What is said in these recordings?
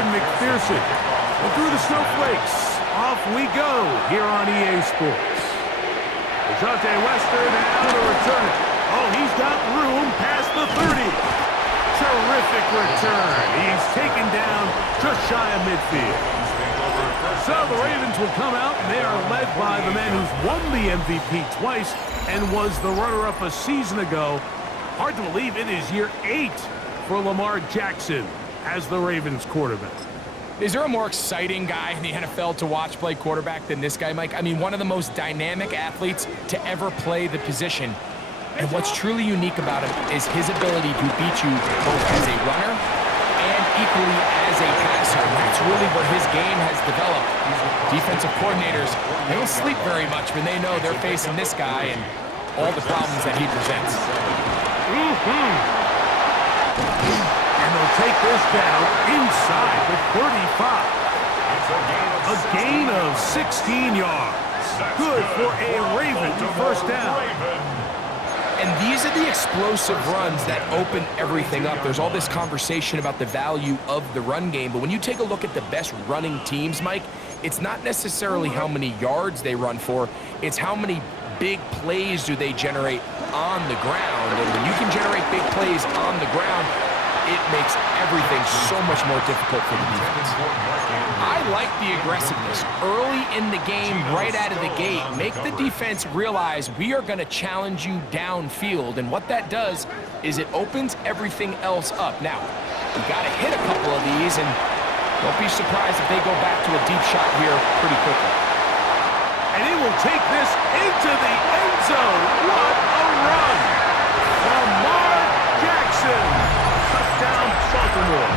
Evan McPherson. And through the snowflakes, off we go here on EA Sports. DeJounte Wester now to return it. Oh, he's got room past the 30. Terrific return. He's taken down just shy of midfield. So the Ravens will come out, and they are led by the man who's won the MVP twice and was the runner-up a season ago. Hard to believe it is year 8 for Lamar Jackson as the Ravens quarterback. Is there a more exciting guy in the NFL to watch play quarterback than this guy, Mike? I mean, one of the most dynamic athletes to ever play the position. And what's truly unique about him is his ability to beat you both as a runner and equally as a passer. That's really where his game has developed. Defensive coordinators, they don't sleep very much when they know they're facing this guy and all the problems that he presents. And they'll take this down inside the 35. A gain of 16 yards. Good for a Raven first down. And these are the explosive runs that open everything up. There's all this conversation about the value of the run game, but when you take a look at the best running teams, Mike, it's not necessarily how many yards they run for, it's how many big plays do they generate on the ground. And when you can generate big plays on the ground, it makes everything so much more difficult for the defense. I like the aggressiveness early in the game, right out of the gate. Make the defense realize we are going to challenge you downfield, and what that does is it opens everything else up. Now, you got to hit a couple of these, and don't be surprised if they go back to a deep shot here pretty quickly. And he will take this into the end zone. What a run! Lamar Jackson. Touchdown, Baltimore.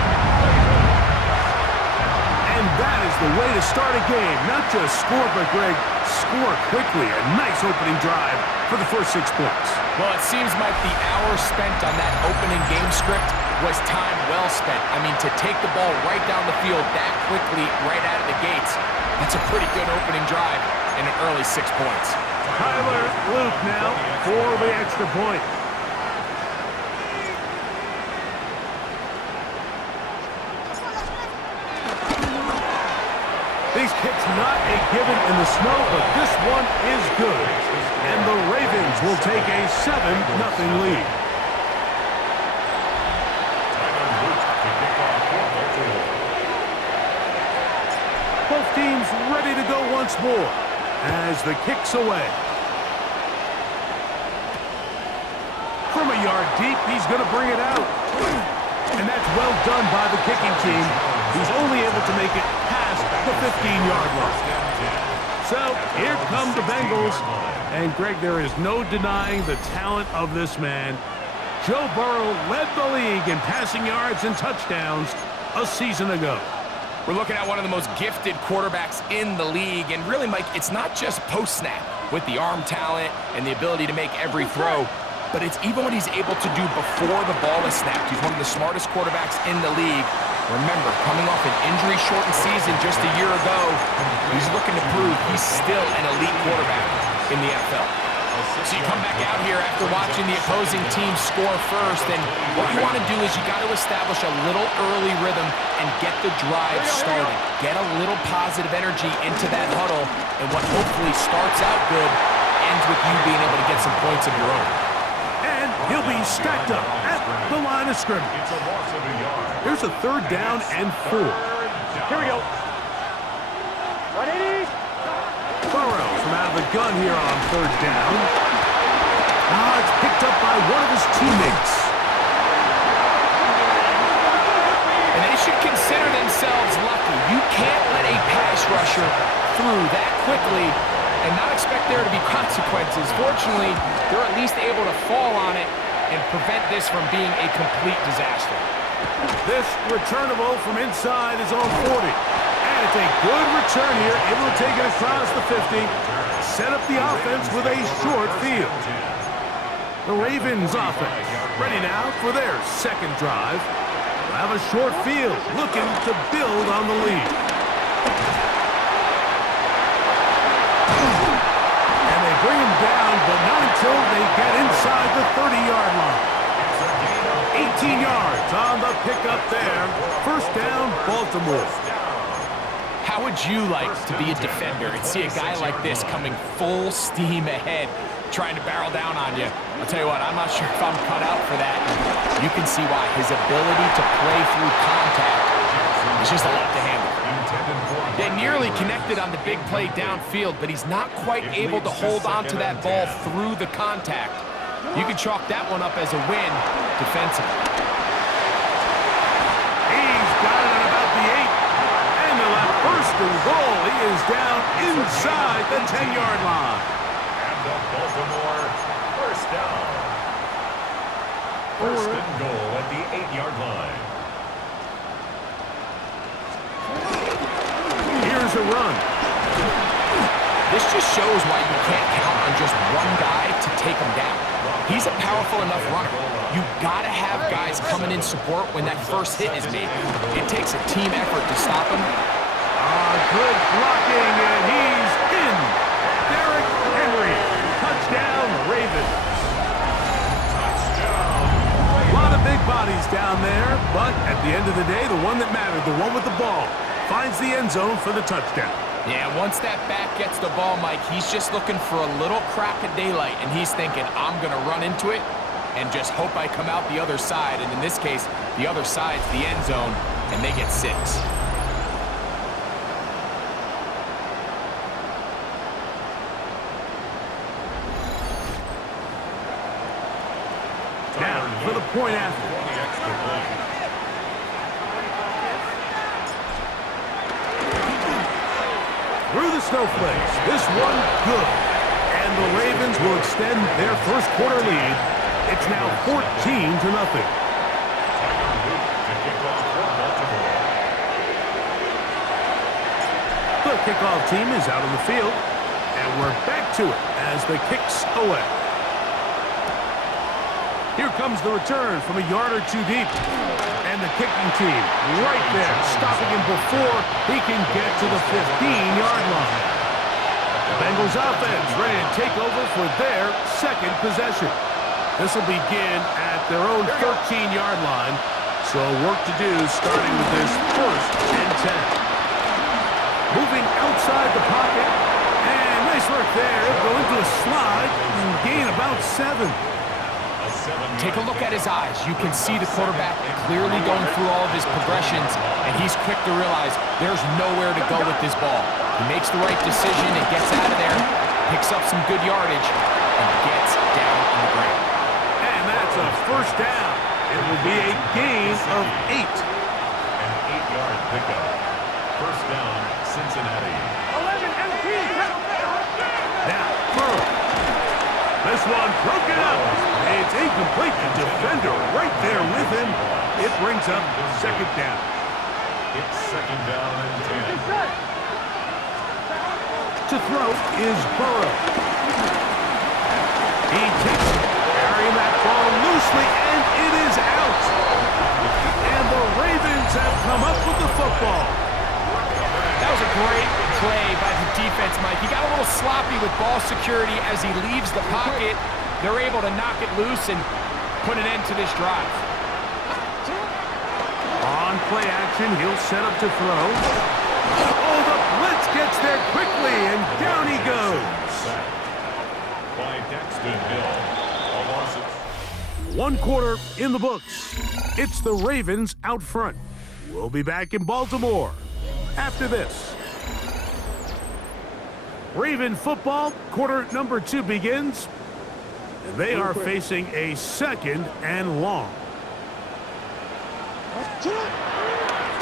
And that is the way to start a game. Not just score, but, Greg, score quickly. A nice opening drive for the first 6 points. Well, it seems like the hour spent on that opening game script was time well spent. I mean, to take the ball right down the field that quickly, right out of the gates, that's a pretty good opening drive in an early 6 points. Tyler Luke now for the extra point. These kicks not a given in the snow, but this one is good. And the Ravens will take a 7-0 lead. Both teams ready to go once more as the kick's away. From a yard deep, he's going to bring it out. And that's well done by the kicking team. He's only able to make it past the 15-yard line. So here come the Bengals. And, Greg, there is no denying the talent of this man. Joe Burrow led the league in passing yards and touchdowns a season ago. We're looking at one of the most gifted quarterbacks in the league. And really, Mike, it's not just post-snap with the arm talent and the ability to make every throw, but it's even what he's able to do before the ball is snapped. He's one of the smartest quarterbacks in the league. Remember, coming off an injury-shortened season just a year ago, he's looking to prove he's still an elite quarterback in the NFL. So you come back out here after watching the opposing team score first, and what you want to do is you got to establish a little early rhythm and get the drive started. Get a little positive energy into that huddle, and what hopefully starts out good ends with you being able to get some points of your own. And he'll be stacked up at the line of scrimmage. Here's a 3rd down and 4. Here we go. 180. Burrow from out of the gun here on 3rd down. It's picked up by one of his teammates. And they should consider themselves lucky. You can't let a pass rusher through that quickly and not expect there to be consequences. Fortunately, they're at least able to fall on it and prevent this from being a complete disaster. This returnable from inside is on 40. And it's a good return here, able to take it across the 50. Set up the offense with a short field. The Ravens offense ready now for their 2nd drive. They'll have a short field, looking to build on the lead. And they bring him down, but not until they get inside the 30-yard line. 18 14 yards on the pickup there. First down, Baltimore. How would you like to be a defender and see a guy like this coming full steam ahead, trying to barrel down on you? I'll tell you what, I'm not sure if I'm cut out for that. You can see why. His ability to play through contact is just a lot to handle. They nearly connected on the big play downfield, but he's not quite able to hold on to that ball through the contact. You can chalk that one up as a win defensively. He's got it at about the 8. And the left first and goal. He is down inside the 10-yard line. And the Baltimore first down. First and goal at the 8-yard line. Here's a run. This just shows why you can't count on just one guy to take him down. He's a powerful enough runner. You've got to have guys coming in support when that first hit is made. It takes a team effort to stop him. Good blocking, and he's in. Derrick Henry. Touchdown, Ravens. A lot of big bodies down there, but at the end of the day, the one that mattered, the one with the ball, finds the end zone for the touchdown. Yeah, once that back gets the ball, Mike, he's just looking for a little crack of daylight, and he's thinking, I'm going to run into it and just hope I come out the other side. And in this case, the other side's the end zone, and they get 6. Now, for the point after. Through the snowflakes, this one good. And the Ravens will extend their first quarter lead. It's now 14-0. The kickoff team is out on the field, and we're back to it as the kick's away. Here comes the return from a yard or two deep. And the kicking team right there, stopping him before he can get to the 15-yard line. The Bengals offense ready to take over for their second possession. This will begin at their own 13-yard line, so work to do starting with this first and 10. Moving outside the pocket, and nice work there. Go into a slide and gain about 7. Take a look at his eyes. You can see the quarterback clearly going through all of his progressions, and he's quick to realize there's nowhere to go with this ball. He makes the right decision and gets out of there, picks up some good yardage, and gets down on the ground. And that's a first down. It will be a gain of 8. An 8-yard pickup. First down, Cincinnati. Now, Burrow. This one broken up. It's incomplete. The defender right there with him. It brings up second down. It's second down and 10. To throw is Burrow. He takes it, carrying that ball loosely, and it is out. And the Ravens have come up with the football. That was a great play by the defense, Mike. He got a little sloppy with ball security as he leaves the pocket. They're able to knock it loose and put an end to this drive. On play action, he'll set up to throw. Oh, the blitz gets there quickly, and down he goes. By Daxton Hill. A loss of 1 quarter in the books. It's the Ravens out front. We'll be back in Baltimore after this. Raven football, quarter number 2 begins. And they are facing a second and long.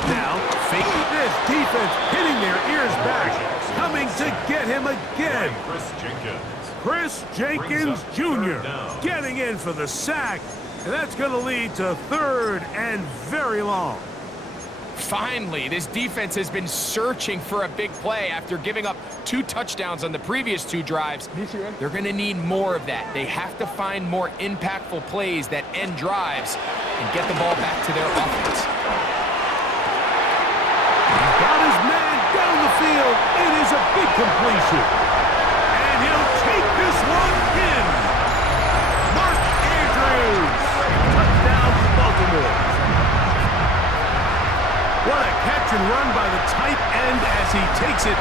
Now, faking this defense, hitting their ears back, coming to get him again. Chris Jenkins Jr. getting in for the sack, and that's going to lead to third and very long. Finally, this defense has been searching for a big play after giving up 2 touchdowns on the previous 2 drives. They're going to need more of that. They have to find more impactful plays that end drives and get the ball back to their offense. He's got his man down the field. It is a big completion. And he'll take this one in. Mark Andrews. Touchdown, Baltimore. run by the tight end as he takes it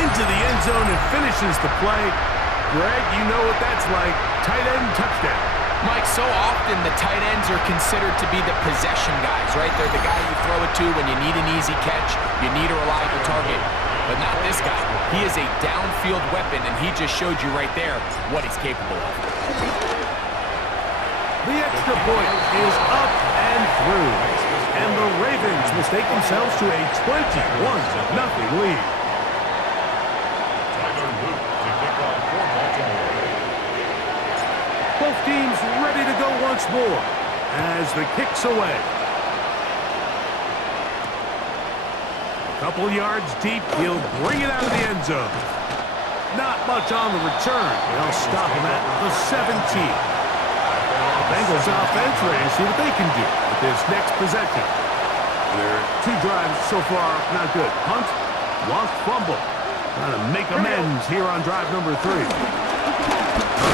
into the end zone and finishes the play. Greg, you know what that's like. Tight end touchdown. Mike, so often the tight ends are considered to be the possession guys, right? They're the guy you throw it to when you need an easy catch, you need a reliable target. But not this guy. He is a downfield weapon, and he just showed you right there what he's capable of. The extra point is up and through. And the Ravens mistake themselves to a 21-0 lead. Both teams ready to go once more as the kick's away. A couple yards deep, he'll bring it out of the end zone. Not much on the return. They'll stop him at the 17. The Bengals offense ready to see what they can do with this next possession. Their 2 drives so far, not good. Punt, lost fumble. Trying to make amends here on drive number 3.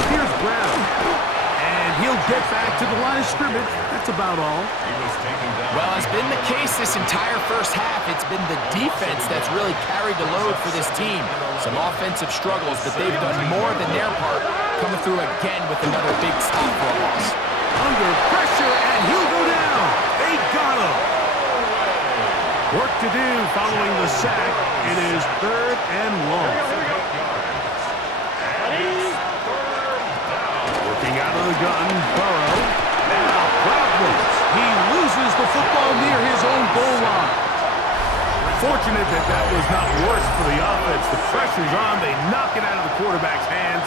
Here's Brown. And he'll get back to the line of scrimmage. That's about all. Well, as been the case this entire first half, it's been the defense that's really carried the load for this team. Some offensive struggles, but they've done more than their part, coming through again with another big stop for a loss. Under pressure, and he'll go down. They got him. Work to do following the sack. It is 3rd and long. Working out of the gun, Burrow. Now problems. He loses the football near his own goal line. Fortunate that that was not worse for the offense. The pressure's on. They knock it out of the quarterback's hands.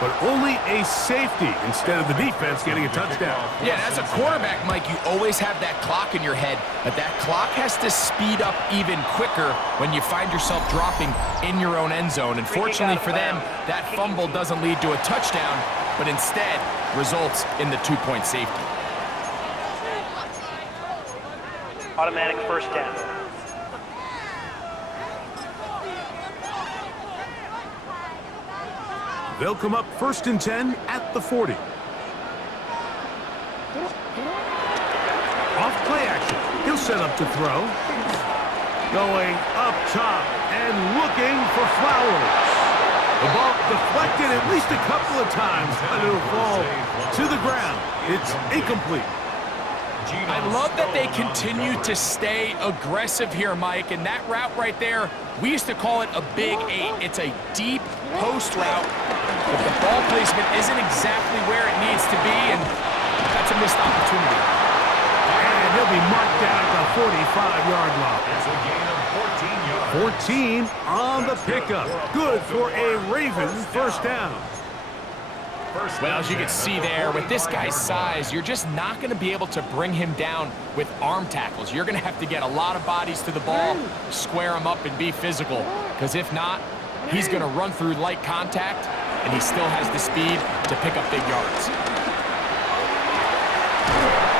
But only a safety instead of the defense getting a touchdown. Yeah, and as a quarterback, Mike, you always have that clock in your head, but that clock has to speed up even quicker when you find yourself dropping in your own end zone. And fortunately for them, that fumble doesn't lead to a touchdown, but instead results in the 2-point safety. Automatic first down. They'll come up 1st and 10 at the 40. Off play action. He'll set up to throw. Going up top and looking for Flowers. The ball deflected at least a couple of times, but it'll fall to the ground. It's incomplete. I love that they continue to stay aggressive here, Mike, and that route right there, we used to call it a big 8. It's a deep post route, but the ball placement isn't exactly where it needs to be, and that's a missed opportunity. And he'll be marked down at the 45-yard line. It's a gain of 14 yards. 14 on the pickup. Good for a Ravens first down. Well, as you can see there, with this guy's size, you're just not going to be able to bring him down with arm tackles. You're going to have to get a lot of bodies to the ball, square him up, and be physical. Because if not, he's going to run through light contact, and he still has the speed to pick up big yards.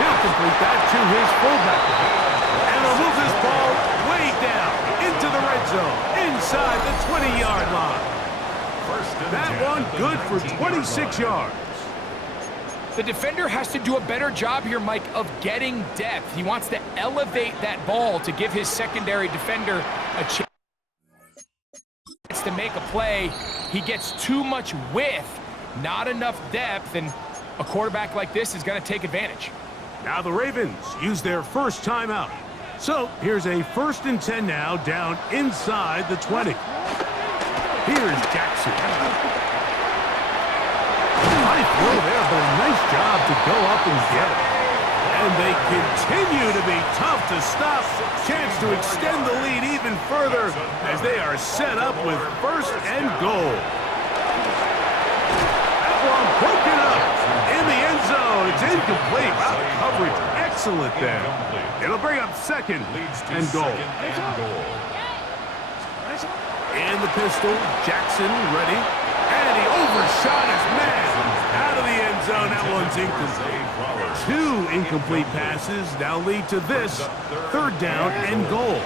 He'll complete that to his fullback. And he'll move this ball way down into the red zone, inside the 20-yard line. That one good for 26 yards. The defender has to do a better job here, Mike, of getting depth. He wants to elevate that ball to give his secondary defender a chance to make a play. He gets too much width, not enough depth, and a quarterback like this is going to take advantage. Now the Ravens use their first timeout. So here's a 1st and 10 now, down inside the 20. Here's Jackson. High throw there, but a nice job to go up and get it. And they continue to be tough to stop. Chance to extend the lead even further as they are set up with 1st and goal. That one broken up in the end zone. It's incomplete. Wow, coverage excellent there. It'll bring up 2nd and goal. In the pistol, Jackson ready, and he overshot his man out of the end zone. That one's incomplete. 2 incomplete passes now lead to this 3rd down and goal.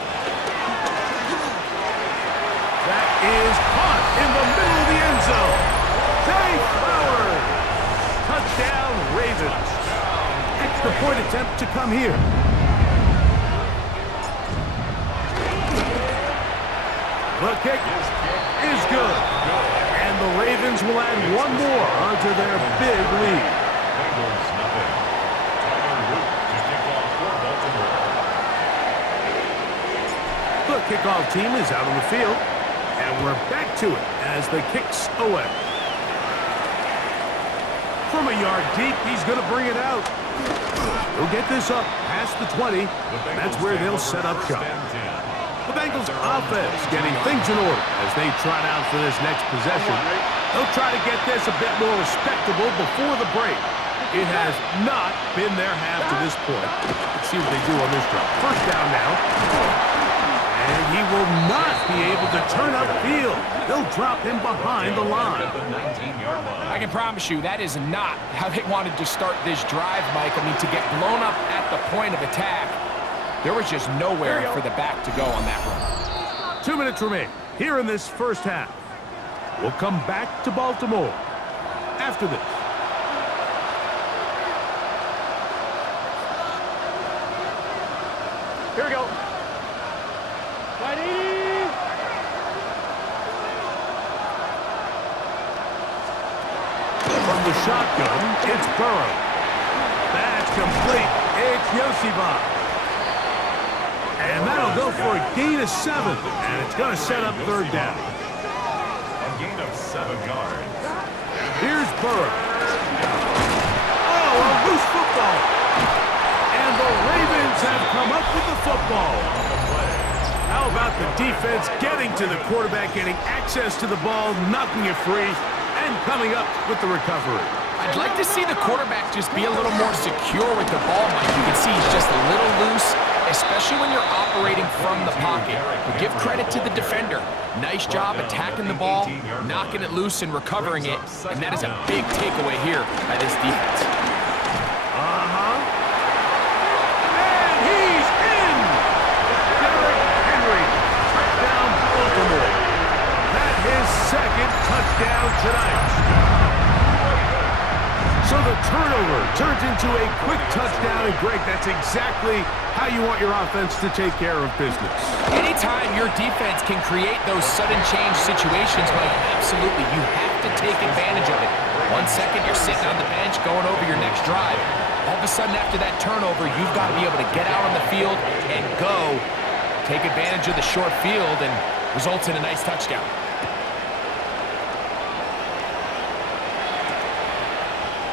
That is caught in the middle of the end zone. Zay Flowers, touchdown Ravens. Extra point attempt to come here. kick is good. And the Ravens will add one more onto their big lead. Bengals nothing. Tyler Root to kick off for Baltimore. The kickoff team is out on the field, and we're back to it as the kick's away. From a yard deep, he's going to bring it out. He'll get this up past the 20. That's where they'll set up shop. The Bengals offense getting things in order as they trot out for this next possession. They'll try to get this a bit more respectable before the break. It has not been their half to this point. Let's see what they do on this drive. First down now. And he will not be able to turn upfield. They'll drop him behind the line. I can promise you that is not how they wanted to start this drive, Mike. I mean, to get blown up at the point of attack, there was just nowhere for the back to go on that run. 2 minutes remain here in this first half. We'll come back to Baltimore after this. Here we go. From the shotgun, it's Burrow. That's complete. It's Yosibah. And that'll go for a gain of 7. And it's going to set up third down. A gain of 7 yards. Here's Burrow. Oh, a loose football. And the Ravens have come up with the football. How about the defense getting to the quarterback, getting access to the ball, knocking it free, and coming up with the recovery. I'd like to see the quarterback just be a little more secure with the ball, Mike. You can see he's just a little loose, especially when you're operating from the pocket. But give credit to the defender. Nice job attacking the ball, knocking it loose and recovering it. And that is a big takeaway here by this defense. And he's in! Derrick Henry, touchdown Baltimore. That his second touchdown tonight. So the turnover turns into a quick touchdown, and Greg, that's exactly how you want your offense to take care of business. Anytime your defense can create those sudden change situations, Mike, absolutely, you have to take advantage of it. 1 second, you're sitting on the bench going over your next drive. All of a sudden, after that turnover, you've got to be able to get out on the field and go. Take advantage of the short field and results in a nice touchdown.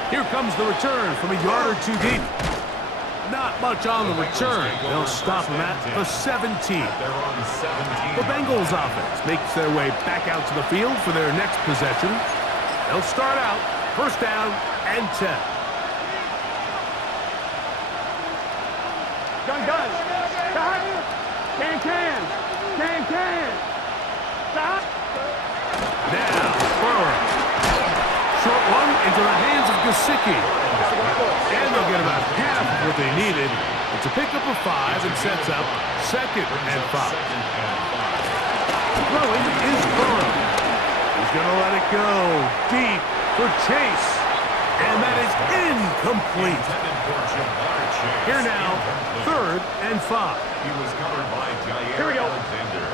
Here comes the return from a yard or two deep. Not much on the return. They'll stop him at the 17. The Bengals offense makes their way back out to the field for their next possession. They'll start out first down and 10. Gun. Stop. Can. Stop. Now, Burrow. Short one into the hands of Gesicki. And they'll get about half of what they needed. It's a pickup of 5 and sets up 2nd and 5. Throwing is Burrow. He's going to let it go deep for Chase. And that is incomplete. Here now, 3rd and 5. He was covered by Here we go. Alexander.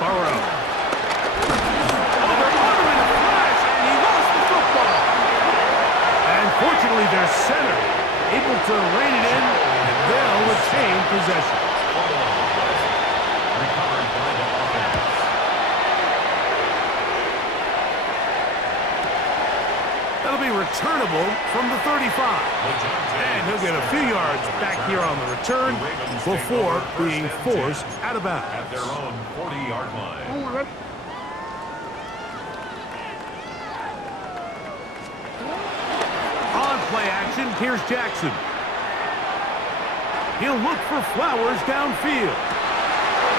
Burrow. Oh, they're on him in a flash, and he lost the football. And fortunately, their center able to rein it in, and they'll retain possession. Recovered by the offense. That'll be returnable from the 35. And he'll get a few yards back here on the return before being forced out of bounds. At their own 40-yard line. On play action, here's Jackson. He'll look for Flowers downfield.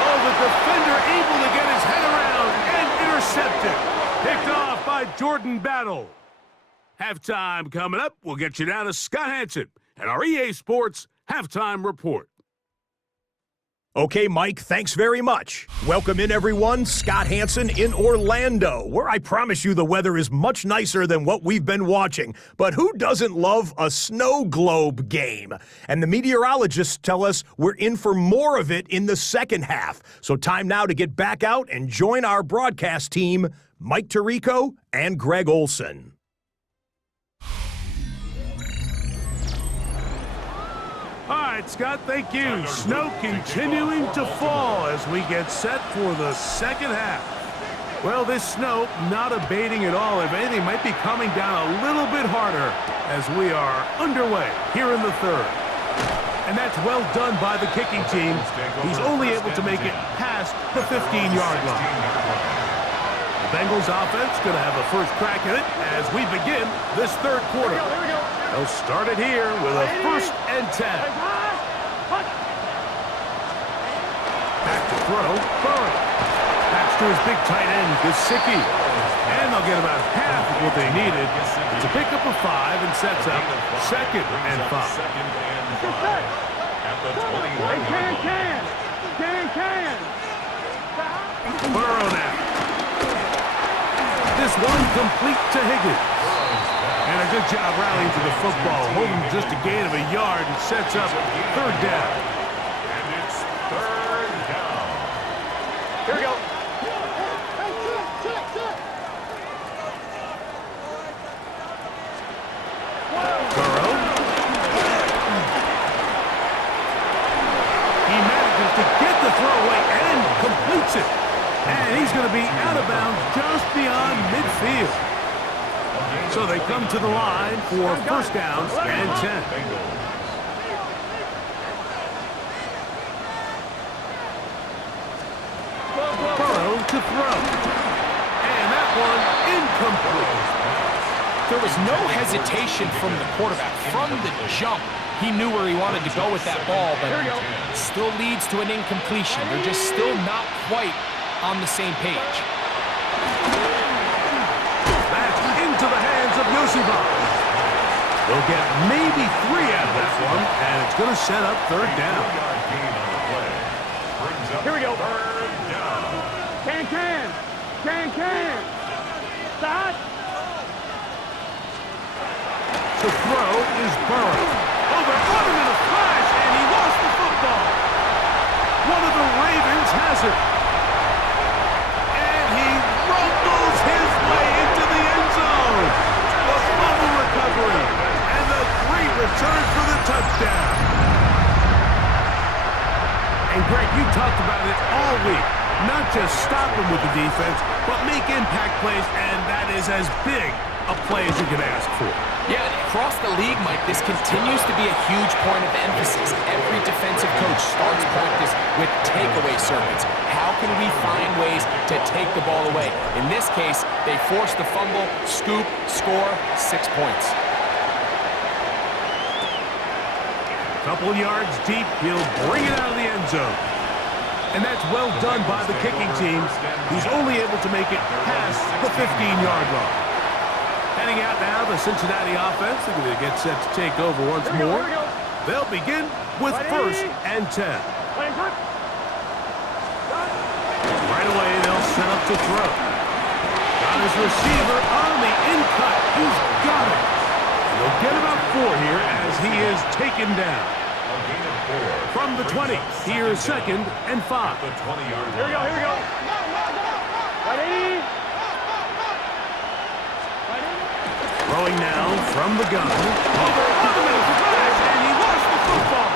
Oh, the defender able to get his head around and intercepted. Picked off by Jordan Battle. Halftime coming up. We'll get you down to Scott Hansen and our EA Sports Halftime Report. Okay, Mike, thanks very much. Welcome in, everyone. Scott Hansen in Orlando, where I promise you the weather is much nicer than what we've been watching. But who doesn't love a snow globe game? And the meteorologists tell us we're in for more of it in the second half. So time now to get back out and join our broadcast team, Mike Tirico and Greg Olson. All right, Scott, thank you. Snow continuing to fall as we get set for the second half. Well, this snow not abating at all. If anything, might be coming down a little bit harder as we are underway here in the third. And that's well done by the kicking team. He's only able to make it past the 15-yard line. The Bengals offense going to have a first crack at it as we begin this third quarter. They'll start it here with a 1st and 10. Back to throw, Burrow. Backs to his big tight end, Gesicki. And they'll get about half of what they needed. It's a pickup of 5 and sets up 2nd and 5. At the 21. Burrow now. This one complete to Higgins. And a good job rallying to the football, holding just a gain of a yard and sets up 3rd down. And it's 3rd down. Here we go. Burrow. He manages to get the throw away and completes it. And he's going to be out of bounds just beyond midfield. So they come to the line for 1st down and 10. Burrow to throw. And that one incomplete. There was no hesitation from the quarterback. From the jump, he knew where he wanted to go with that ball, but still leads to an incompletion. They're just still not quite on the same page. That's into the hands of Yosifov. They'll get maybe 3 out of that one, and it's going to set up 3rd down. Here we go. Can. Start. To throw is Burrow. Oh, they're running in a flash, and he lost the football. One of the Ravens has it. And he rumbles his way into the end zone. The fumble recovery, and the great return for the touchdown. And Greg, you talked about it all week. Not just stop him with the defense, but make impact plays, and that is as big a play as you can ask for. Yeah, and across the league, Mike, this continues to be a huge point of emphasis. Every defensive coach starts practice with takeaway circuits. How can we find ways to take the ball away? In this case, they forced the fumble, scoop, score, 6 points. A couple of yards deep, he'll bring it out of the end zone. And that's well done by the kicking team. He's only able to make it past the 15-yard line. Heading out now, the Cincinnati offense. They're going to get set to take over once more. They'll begin with 1st and 10. Right away, they'll set up to throw. Got his receiver on the in-cut. He's got it. And they'll get about 4 here as he is taken down. From the 20, here's 2nd and 5. Here we go. Ready? Throwing now from the gun. Over the middle flash, and he lost the football.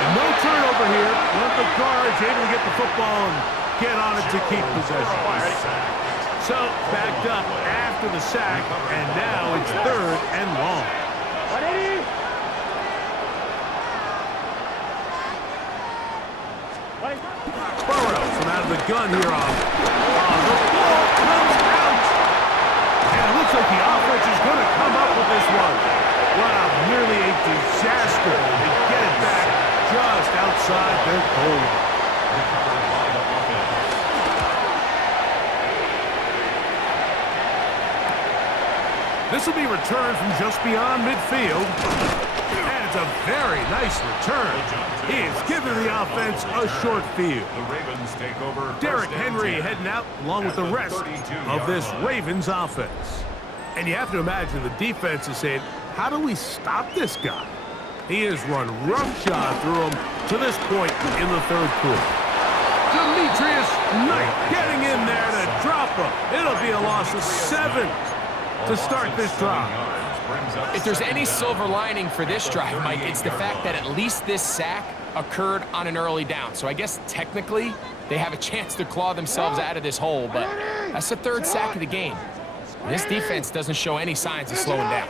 And no turnover here. Let the guards able to get the football and get on it to keep possession. So backed up after the sack, and now it's 3rd and long. Ready? Burrow from out of the gun here on. The ball comes out. And it looks like the offense is going to come up with this one. Wow, nearly a disaster. They get it back just outside their goal line. This will be returned from just beyond midfield. And it's a very nice return. He is giving the offense a short field. The Ravens take over. Derrick Henry heading out along with the rest of this Ravens offense. And you have to imagine the defense is saying, how do we stop this guy? He has run roughshod through him to this point in the third quarter. Demetrius Knight getting in there to drop him. It'll be a loss of 7 to start this drive. If there's any silver lining for this drive, Mike, it's the fact that at least this sack occurred on an early down. So I guess technically they have a chance to claw themselves out of this hole, but that's the third sack of the game. This defense doesn't show any signs of slowing down.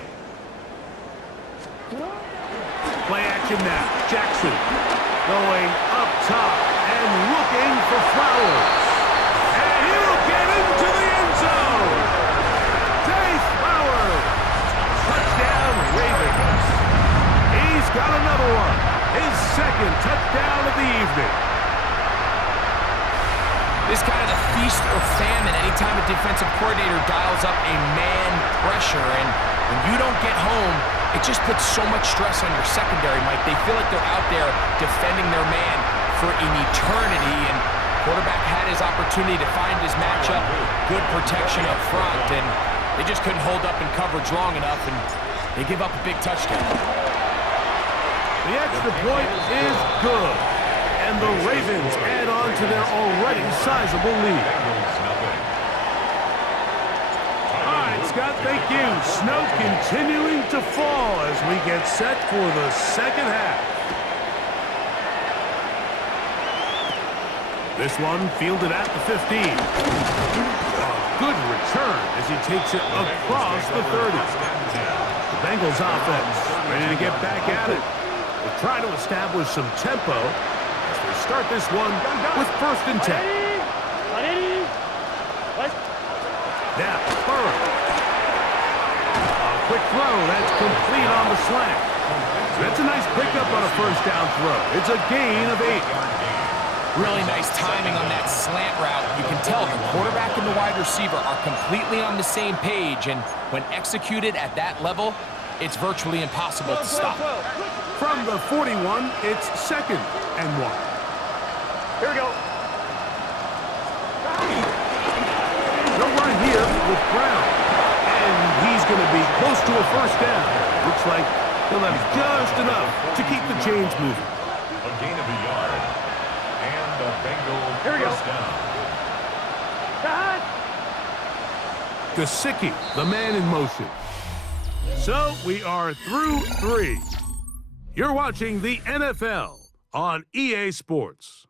Play action now. Jackson going up top and looking for Flowers. And he'll get into the end zone. Dave Flowers. Touchdown, Ravens. He's got another one. His second touchdown of the evening. This kind of the feast or famine anytime a defensive coordinator dials up a man pressure. And when you don't get home, it just puts so much stress on your secondary, Mike. They feel like they're out there defending their man for an eternity. And quarterback had his opportunity to find his matchup, good protection up front, and they just couldn't hold up in coverage long enough, and they give up a big touchdown. The extra point is good. And the Ravens add on to their already sizable lead. All right, Scott, thank you. Snow continuing to fall as we get set for the second half. This one fielded at the 15. A good return as he takes it across the 30. The Bengals offense ready to get back at it. They're trying to establish some tempo. Start this one with 1st and 10. Now, Burrow. A quick throw. That's complete on the slant. That's a nice pickup on a 1st down throw. It's a gain of 8. Really nice timing on that slant route. You can tell the quarterback and the wide receiver are completely on the same page, and when executed at that level, it's virtually impossible to stop. From the 41, it's 2nd and 1. Here we go. No run here with Brown. And he's going to be close to a 1st down. Looks like he'll have just enough to keep the chains moving. A gain of a yard. And the Bengals Here we go. 1st down. Gesicki, the man in motion. So we are through 3. You're watching the NFL on EA Sports.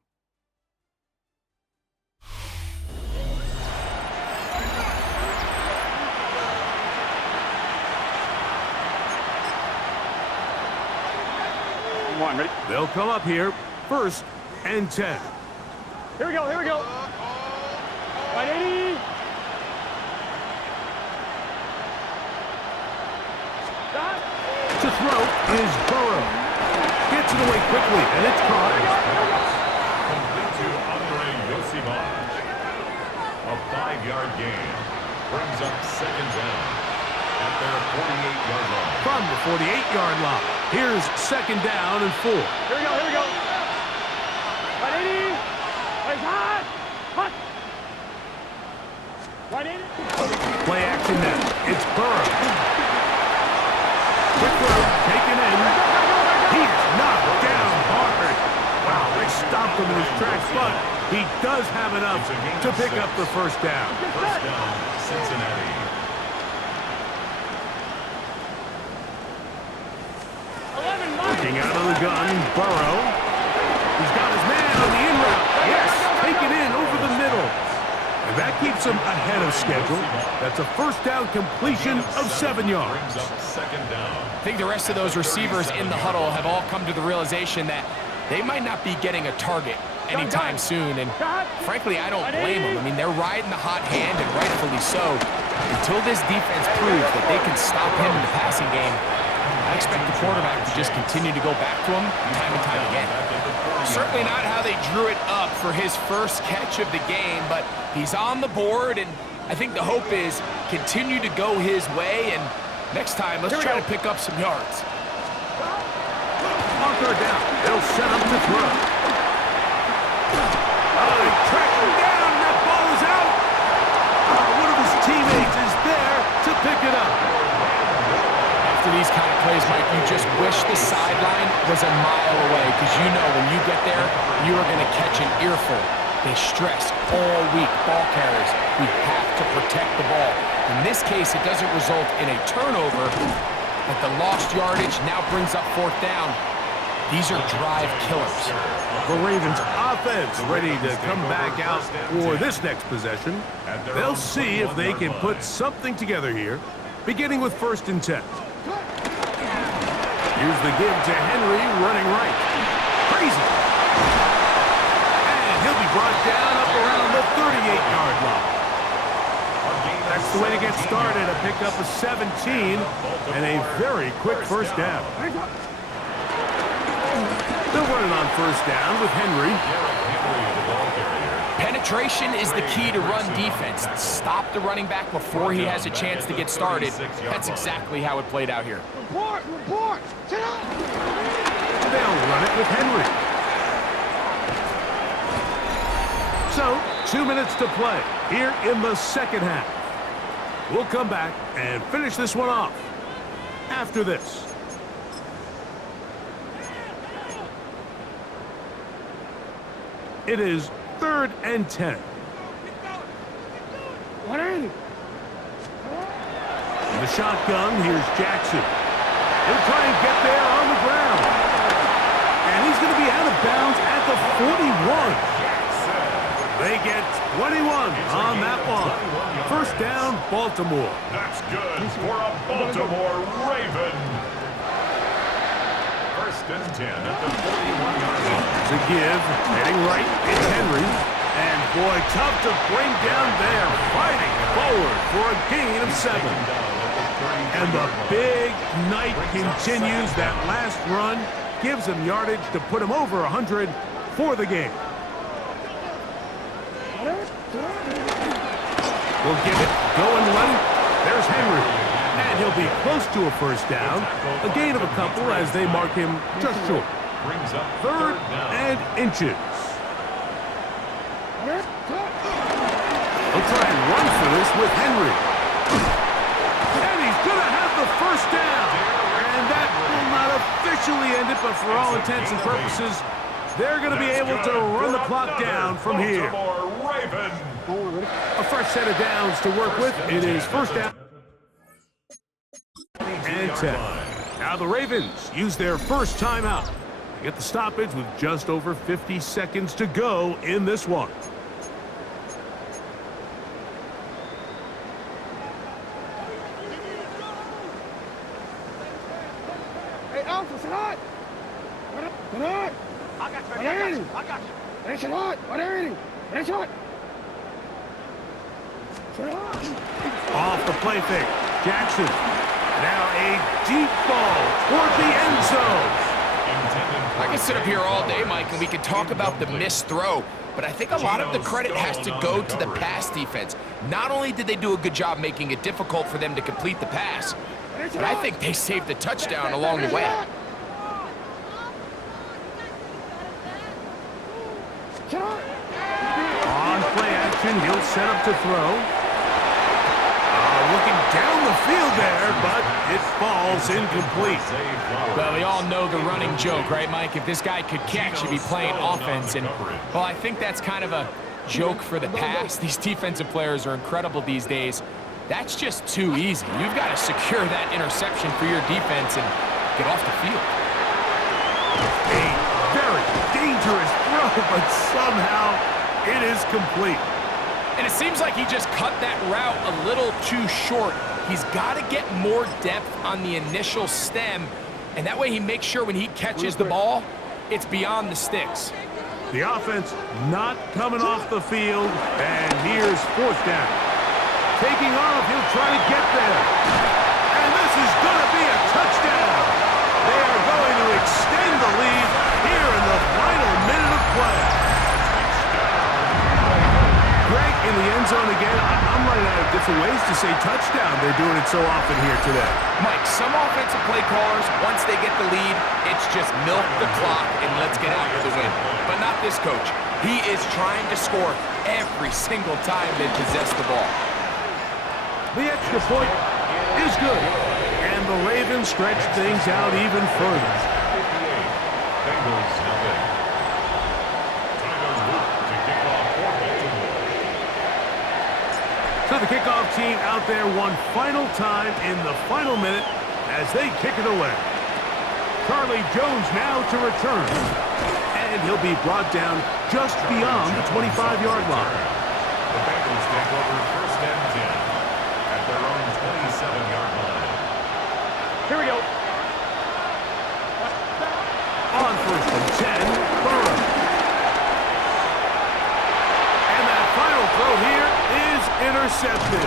One, ready? They'll come up here, 1st and 10. Here we go, here we go. 180. Stop. To throw is Burrow. Gets it away quickly, and it's caught. Complete to Andre Yosivage. A 5-yard gain. Brings up 2nd down at their 48-yard line. From the 48-yard line, here's 2nd down and 4. Here we go, here we go. 180. It's hot. Hot. 180. Play action now. It's Burrow. Quick throw, taken in. He's knocked down hard. Wow, they stopped him in his tracks, but he does have enough to pick up the 1st down. 1st down, Cincinnati. Looking out of the gun, Burrow. He's got his man on the in route. Yes, take it in over the middle. And that keeps him ahead of schedule. That's a 1st down completion of 7 yards. Brings up 2nd down. I think the rest of those receivers in the huddle have all come to the realization that they might not be getting a target anytime soon. And frankly, I don't blame them. I mean, they're riding the hot hand, and rightfully so. Until this defense proves that they can stop him in the passing game, I expect the quarterback to just continue to go back to him time and time again. Certainly not how they drew it up for his 1st catch of the game, but he's on the board, and I think the hope is continue to go his way, and next time, let's try to pick up some yards. On third down, they'll set up to throw. Oh, they track him down, and that ball is out. One of his teammates is there to pick it up. After these kind of plays, Mike, you just wish the sideline was a mile away, because you know when you get there, you are going to catch an earful. They stress all week, ball carriers. We have to protect the ball. In this case, it doesn't result in a turnover, but the lost yardage now brings up fourth down. These are drive killers. The Ravens offense ready to come back out for this next possession. They'll see if they can put something together here, beginning with 1st and 10. Here's the give to Henry, running right. Crazy. And he'll be brought down up around the 38-yard line. That's the way to get started, a pickup of 17 and a very quick first down. They're running on 1st down with Henry. Penetration is the key to run defense. Stop the running back before he has a chance to get started. That's exactly how it played out here. Report! Sit up! They'll run it with Henry. So, 2 minutes to play here in the second half. We'll come back and finish this one off after this. It is 3rd and 10. What in? In the shotgun, here's Jackson. He'll try and get there on the ground. And he's going to be out of bounds at the 41. They get 21 on that one. 1st down, Baltimore. That's good for a Baltimore Raven. 1st and 10 at the 41-yard line. It's a give, heading right, it's Henry. And boy, tough to bring down there, fighting forward for a gain of 7. And the big night continues. That last run gives him yardage to put him over 100 for the game. We'll give it, go and run. There's Henry. And he'll be close to a 1st down. A gain of a couple as they mark him just short. 3rd and inches. They'll try and run for this with Henry. And he's going to have the 1st down. And that will not officially end it, but for all intents and purposes, they're going to be able to run the clock down from here. A fresh set of downs to work with. It is 1st down and 10. Now the Ravens use their first timeout. They get the stoppage with just over 50 seconds to go in this one. Hey, Alpha, sit hot! Sit hot! I got you. Hey, sit hot! Hey, sit hot! Off the play fake. Jackson. Now a deep ball toward the end zone. I can sit up here all day, Mike, and we can talk about the missed throw, but I think a lot of the credit has to go to the pass defense. Not only did they do a good job making it difficult for them to complete the pass, but I think they saved a touchdown along the way. On play action, he'll set up to throw. Looking down the field there, but it falls incomplete. Well, we all know the running joke, right, Mike? If this guy could catch, he'd be playing offense. And, well, I think that's kind of a joke for the pass. These defensive players are incredible these days. That's just too easy. You've got to secure that interception for your defense and get off the field. A very dangerous throw, but somehow it is complete. And it seems like he just cut that route a little too short. He's got to get more depth on the initial stem, and that way he makes sure when he catches the ball, it's beyond the sticks. The offense not coming off the field, and here's 4th down. Taking off, he'll try to get there. And this is going to be a touchdown. They are going to extend the lead here in the final minute of play. Greg, in the end end zone again. I'm running out of different ways to say touchdown. They're doing it so often here today. Mike, some offensive play callers, once they get the lead, it's just milk the clock and let's get out with the win. But not this coach. He is trying to score every single time they possess the ball. The extra point is good. And the Ravens stretch things out even further. 58. Bengals nothing. Tyler Luke to kick off for Baltimore. So the kickoff team out there one final time in the final minute as they kick it away. Charlie Jones now to return. And he'll be brought down just beyond the 25-yard line. The Bengals take over first and 10 at their own 27-yard line. Here we go. On first and 10, Burrow. And that final throw here is intercepted.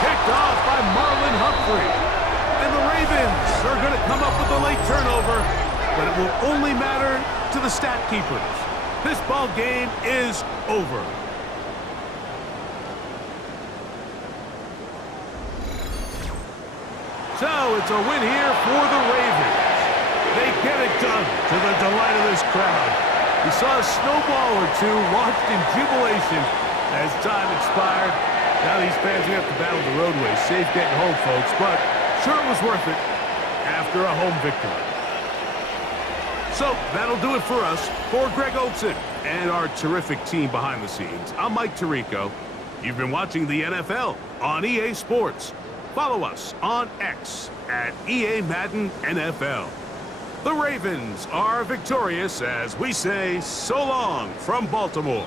Picked off by Marlon Humphrey. And the Ravens are going to come up with a late turnover, but it will only matter to the stat keepers. This ball game is over. So it's a win here for the Ravens. They get it done to the delight of this crowd. We saw a snowball or two launched in jubilation as time expired. Now these fans are going to have to battle the roadway. Safe getting home, folks, but sure it was worth it after a home victory. So that'll do it for us. For Greg Olson and our terrific team behind the scenes, I'm Mike Tirico. You've been watching the NFL on EA Sports. Follow us on X at EA Madden NFL. The Ravens are victorious as we say so long from Baltimore.